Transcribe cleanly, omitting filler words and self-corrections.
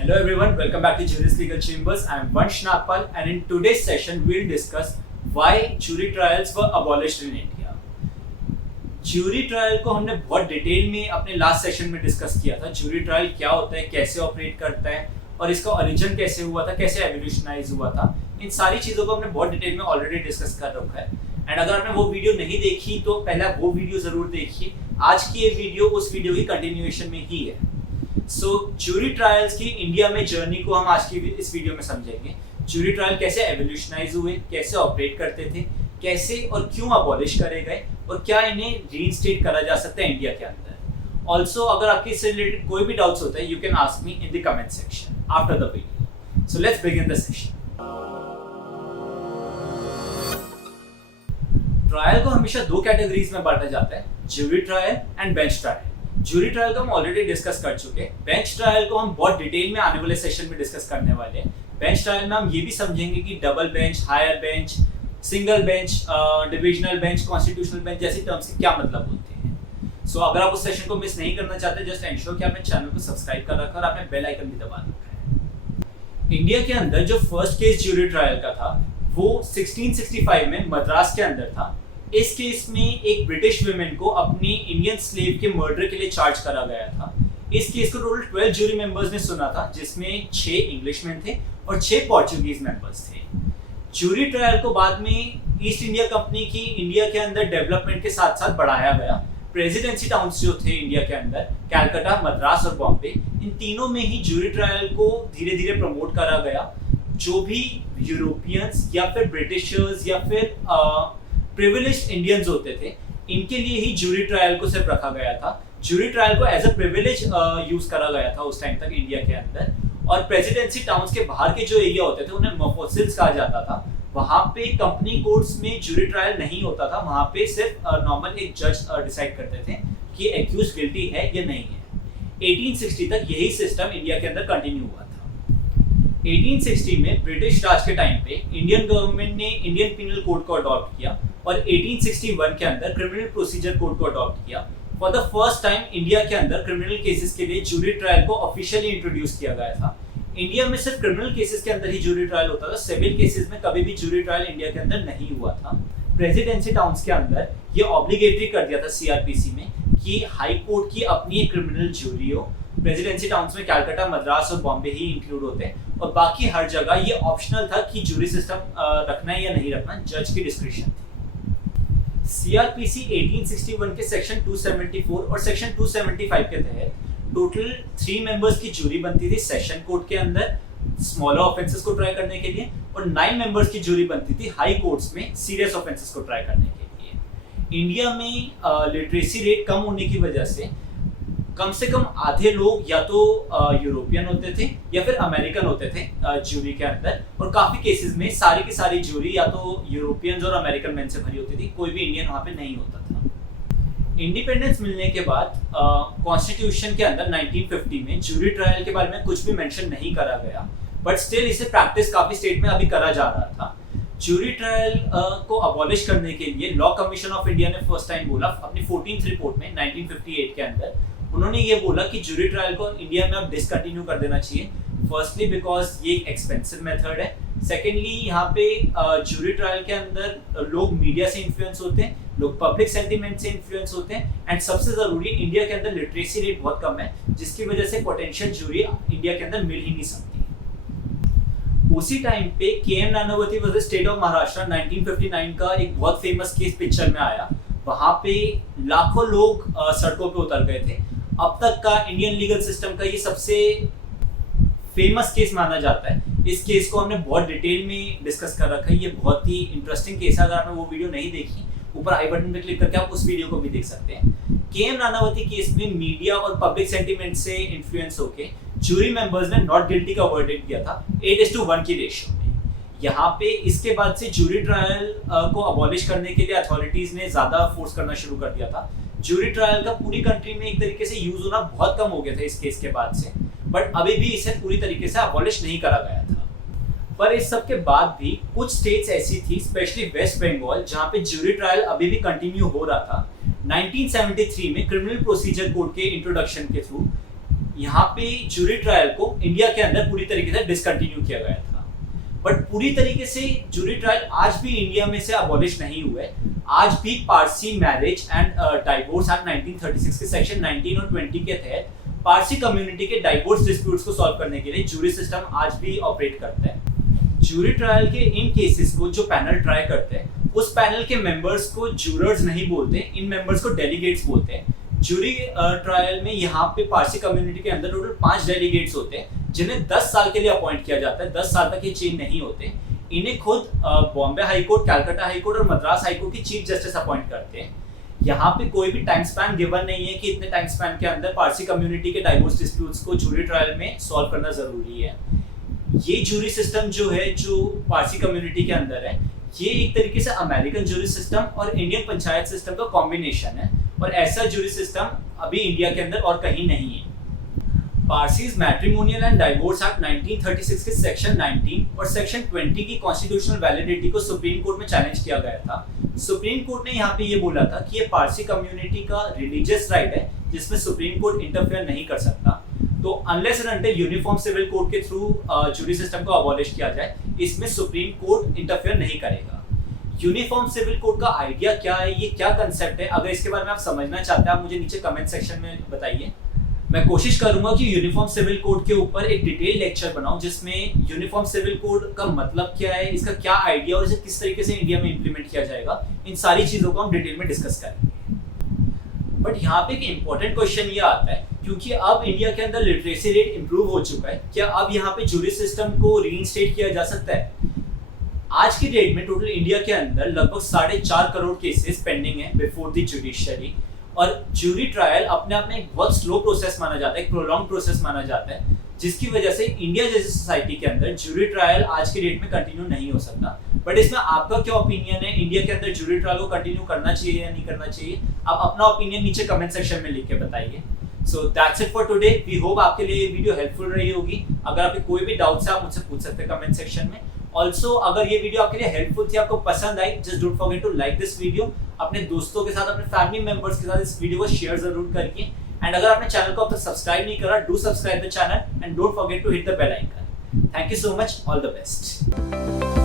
Hello everyone, welcome back to Juris Legal Chambers. I am Vansh Nagpal and in today's session we'll discuss why jury trials were abolished in India. Jury trial को हमने बहुत detail में अपने last session में discuss किया था. Jury trial क्या होता है, कैसे ऑपरेट करता है और इसका ओरिजिन कैसे हुआ था, कैसे एवोल्यूशनाइज हुआ था. इन सारी चीज़ों को हमने बहुत डिटेल में ऑलरेडी डिस्कस कर रखा है. एंड अगर आपने वो वीडियो नहीं देखी तो पहले वो वीडियो ज़रूर देखिए. आज की ये वीडियो उस वीडियो की कंटिन्यूएशन में ही है. सो ज्यूरी ट्रायल्स की इंडिया में जर्नी को हम आज की इस वीडियो में समझेंगे. ज्यूरी ट्रायल कैसे एवोल्यूशनाइज हुए, कैसे ऑपरेट करते थे, कैसे और क्यों अबॉलिश करे गए और क्या इन्हें रीइंस्टेट करा जा सकता है इंडिया के अंदर. ऑल्सो अगर आपके इससे रिलेटेड कोई भी डाउट्स होता है you can ask me in the comment section after the video. So let's begin the session. Trial को हमेशा दो कैटेगरीज में बांटा जाता है, jury trial and bench trial. Jury trial को हम ऑलरेडी डिस्कस कर चुके हैं. बेंच ट्रायल को हम बहुत डिटेल में आने वाले सेशन में डिस्कस करने वाले हैं. बेंच ट्रायल में हम ये भी समझेंगे कि double bench, higher bench, single bench, divisional bench, constitutional bench जैसी टर्म्स के क्या मतलब होते हैं. सो अगर आप उस सेशन को मिस नहीं करना चाहते जस्ट एंश्योर कि आपने चैनल को सब्सक्राइब कर रखा और आपने बेल आइकन भी दबा रखा है. इंडिया के अंदर जो फर्स्ट केस ज्यूरी ट्रायल का था वो 1665 में मद्रास के अंदर था. इस केस में एक ब्रिटिश वुमेन को अपनी इंडियन स्लेव के मर्डर के लिए चार्ज करा गया था. इस केस को टोटल 12 ज्यूरी मेंबर्स ने सुना था, जिसमें 6 इंग्लिशमैन थे और 6 पोर्चुगीज मेंबर्स थे. ज्यूरी ट्रायल को बाद में ईस्ट इंडिया कंपनी की इंडिया के अंदर डेवलपमेंट के साथ साथ बढ़ाया गया. प्रेसिडेंसी टाउन्स जो थे इंडिया के अंदर, कैलकाटा, मद्रास और बॉम्बे, इन तीनों में ही ज्यूरी ट्रायल को धीरे धीरे प्रमोट करा गया. जो भी यूरोपियंस या फिर ब्रिटिशर्स या फिर प्रिविलेज्ड इंडियंस होते थे, इनके लिए ही ज्यूरी ट्रायल को सिर्फ रखा गया था. ज्यूरी ट्रायल को एज अ प्रिविलेज यूज करा गया था उस टाइम तक इंडिया के अंदर. और प्रेसिडेंसी टाउन्स के बाहर के जो एरिया होते थे उन्हें मफोसिल्स कहा जाता था. वहां पे कंपनी कोर्ट्स में ज्यूरी ट्रायल नहीं होता था. वहां पे सिर्फ नॉर्मल एक जज डिसाइड करते थे कि एक्यूज गिल्टी है या नहीं है. 1860 तक यही सिस्टम इंडिया के अंदर कंटिन्यू हुआ था. 1860 में ब्रिटिश राज के टाइम पे इंडियन गवर्नमेंट ने इंडियन पिनल कोड को अडॉप्ट किया और 1861 के अंदर क्रिमिनल प्रोसीजर कोड को अडॉप्ट किया. For the first time India के अंदर क्रिमिनल केसेस के लिए ज्यूरी ट्रायल को ऑफिशियली इंट्रोड्यूस किया गया था. इंडिया में सिर्फ क्रिमिनल केसेस के अंदर ही ज्यूरी ट्रायल होता था. सिविल केसेस में कभी भी ज्यूरी ट्रायल इंडिया के अंदर नहीं हुआ था. प्रेसिडेंसी टाउन्स के अंदर ये ऑब्लिगेटरी कर दिया था सीआरपीसी में कि हाई कोर्ट की अपनी एक क्रिमिनल ज्यूरी हो. प्रेसिडेंसी टाउन्स में कैलकाटा, मद्रास और बॉम्बे ही इंक्लूड होते हैं और बाकी हर जगह ये ऑप्शनल था कि ज्यूरी सिस्टम रखना है या नहीं रखना, जज की डिस्क्रिप्शन थी. सीआरपीसी 1861 के सेक्शन 274 और सेक्शन 275 के तहत टोटल 3 मेंबर्स की ज्यूरी बनती थी सेशन कोर्ट के अंदर स्मॉलर ऑफेंसेस को ट्राई करने के लिए और 9 मेंबर्स की ज्यूरी बनती थी हाई कोर्ट्स में सीरियस ऑफेंसेस को ट्राई करने के लिए. इंडिया में लिटरेसी रेट कम होने की वजह से कम आधे लोग या तो यूरोपियन होते थे या फिर अमेरिकन होते थे ज्यूरी के अंदर. और काफी केसेस में सारी की सारी ज्यूरी या तो यूरोपियंस और अमेरिकन मैन से भरी होती थी. कोई भी इंडियन वहां पे नहीं होता था. इंडिपेंडेंस मिलने के बाद कॉन्स्टिट्यूशन के अंदर 1950 में ज्यूरी ट्रायल के बारे में कुछ भी मेंशन नहीं करा गया, बट स्टिल इसे प्रैक्टिस काफी स्टेट में अभी करा जा रहा था. ज्यूरी ट्रायल को अबॉलिश करने के लिए लॉ कमीशन ऑफ इंडिया ने फर्स्ट टाइम बोला अपनी 14th रिपोर्ट में 1958 के अंदर. उन्होंने ये बोला कि ज्यूरी ट्रायल को इंडिया में अब डिसकंटिन्यू कर देना चाहिए. फर्स्टली बिकॉज ये एक एक्सपेंसिव मेथड है. सेकेंडली यहाँ पे ज्यूरी ट्रायल के अंदर लोग मीडिया से इन्फ्लुएंस होते हैं, लोग पब्लिक सेंटिमेंट से इन्फ्लुएंस होते हैं एंड सबसे जरूरी इंडिया के अंदर लिटरेसी रेट बहुत कम है, जिसकी वजह से पोटेंशियल ज्यूरी इंडिया के अंदर मिल ही नहीं सकती. उसी टाइम पे KM. Nanavati versus state of Maharashtra 1959 का एक बहुत फेमस केस पिक्चर में आया. वहां पे लाखों लोग सड़कों पे उतर गए थे. अब तक का इंडियन लीगल सिस्टम का ये सबसे फेमस केस माना जाता है. इस केस को हमने बहुत डिटेल में डिस्कस कर रखा है. ये बहुत ही इंटरेस्टिंग केस है. अगर आपने वो वीडियो नहीं देखी, ऊपर आई बटन पे क्लिक करके आप उस वीडियो को भी देख सकते हैं. के.एम. नानावती केस में मीडिया और पब्लिक सेंटिमेंट से इन्फ्लुएंस होके ज्यूरी मेंबर्स ने नॉट गिल्टी का वर्डिक्ट दिया था 8:1 की रेशियो में. यहाँ पे इसके बाद से ज्यूरी ट्रायल को अबॉलिश करने के लिए अथॉरिटीज ने ज्यादा फोर्स करना शुरू कर दिया था. ज्यूरी ट्रायल का पूरी कंट्री में एक तरीके से यूज होना बहुत कम हो गया था इस केस के बाद से, बट अभी भी इसे पूरी तरीके से अबॉलिश नहीं करा गया था. पर इस सब के बाद भी कुछ स्टेट्स ऐसी थी, स्पेशली वेस्ट बंगाल, जहाँ पे ज्यूरी ट्रायल अभी भी कंटिन्यू हो रहा था. 1973 में क्रिमिनल प्रोसीजर कोड के इंट्रोडक्शन के थ्रू यहाँ पे जूरी ट्रायल को इंडिया के अंदर पूरी तरीके से डिसकंटिन्यू किया गया था। बट पूरी तरीके से जूरी ट्रायल आज भी इंडिया में से अबॉलिश नहीं हुए। आज भी Parsi marriage and divorce act 1936 के सेक्शन 19 और 20 के तहत पारसी कम्युनिटी के डाइवोर्स डिस्प्यूट्स को सॉल्व करने के लिए जूरी सिस्टम आज भी ऑपरेट करता है। जूरी ट्रायल के इन केसेस को जो पैनल ट्राई करते हैं उस पैनल के मेंबर्स को जूरर्स नहीं बोलते, इन मेंबर्स को डेलीगेट्स बोलते हैं। जूरी ट्रायल में यहाँ पे पारसी कम्युनिटी के अंदर टोटल 5 डेलीगेट्स होते हैं जिन्हें 10 साल के लिए अपॉइंट किया जाता है। 10 साल तक ये चेंज नहीं होते। इन्हें खुद Bombay high court, Calcutta high court और मद्रास हाई कोर्ट की चीफ जस्टिस अपॉइंट करते हैं। यहाँ पे कोई भी टाइम स्पैन गिवन नहीं है कि इतने टाइम स्पैन के अंदर पारसी कम्युनिटी के डाइवोर्स डिस्प्यूट्स को जूरी ट्रायल में सॉल्व करना जरूरी है। ये जूरी सिस्टम जो है, जो पारसी कम्युनिटी के अंदर है, ये एक तरीके से अमेरिकन जूरी सिस्टम और इंडियन पंचायत सिस्टम का कॉम्बिनेशन है और ऐसा जूरी सिस्टम अभी इंडिया के अंदर और कहीं नहीं है। Parsis matrimonial and divorce act 1936 के सेक्शन 19 और सेक्शन 20 की कॉन्स्टिट्यूशनल वैलिडिटी को सुप्रीम कोर्ट में चैलेंज किया गया था। सुप्रीम कोर्ट ने यहाँ पे ये बोला था कि ये पारसी कम्युनिटी का रिलीजियस राइट है जिसमें सुप्रीम कोर्ट इंटरफेयर नहीं कर सकता। तो unless and until uniform civil code के थ्रू जूरी सिस्टम को अबॉलिश किया जाए, इसमें सुप्रीम कोर्ट इंटरफेयर नहीं करेगा। यूनिफॉर्म सिविल कोड का आइडिया क्या है, ये क्या कंसेप्ट है, अगर इसके बारे में आप समझना चाहते हैं आप मुझे नीचे कमेंट सेक्शन में बताइए। मैं कोशिश करूंगा कि यूनिफॉर्म सिविल कोड के ऊपर एक डिटेल लेक्चर बनाऊं जिसमें यूनिफॉर्म सिविल कोड का मतलब क्या है, इसका क्या आइडिया और इसे किस तरीके से इंडिया में इंप्लीमेंट किया जाएगा, इन सारी चीजों को हम डिटेल में डिस्कस करेंगे। बट यहाँ पे एक इम्पोर्टेंट क्वेश्चन ये आता है, क्योंकि अब इंडिया के अंदर लिटरेसी रेट इंप्रूव हो चुका है, क्या अब यहाँ पे जूरी सिस्टम को रीइंस्टेट किया जा सकता है? आज की डेट में टोटल इंडिया के अंदर लगभग 4.5 करोड़ केसेस पेंडिंग है बिफोर द जुडिशरी और जूरी ट्रायल अपने आप में एक बहुत स्लो प्रोसेस माना जाता है, एक प्रोलॉन्ग प्रोसेस माना जाता है, जिसकी वजह से इंडिया जैसी सोसाइटी के अंदर जूरी ट्रायल आज की डेट में कंटिन्यू नहीं हो सकता। बट इसमें आपका क्या ओपिनियन है, इंडिया के अंदर जूरी ट्रायल को कंटिन्यू करना चाहिए या नहीं करना चाहिए? आप अपना ओपिनियन नीचे कमेंट सेक्शन में लिख के बताइए। So that's it for today. We hope आपके लिए ये वीडियो हेल्पफुल रही होगी। अगर आपके कोई भी डाउट्स है आप मुझसे पूछ सकते हैं कमेंट सेक्शन में। ऑल्सो अगर ये वीडियो आपके लिए हेल्पफुल थी, आपको पसंद आई, just don't forget to like this video. अपने दोस्तों के साथ, अपने फैमिली मेंबर्स के साथ इस वीडियो को शेयर जरूर करिए। एंड अगर आपने चैनल को अब तक सब्सक्राइब नहीं करा, do subscribe the channel and don't forget to hit the bell icon. Thank you so much, all the best.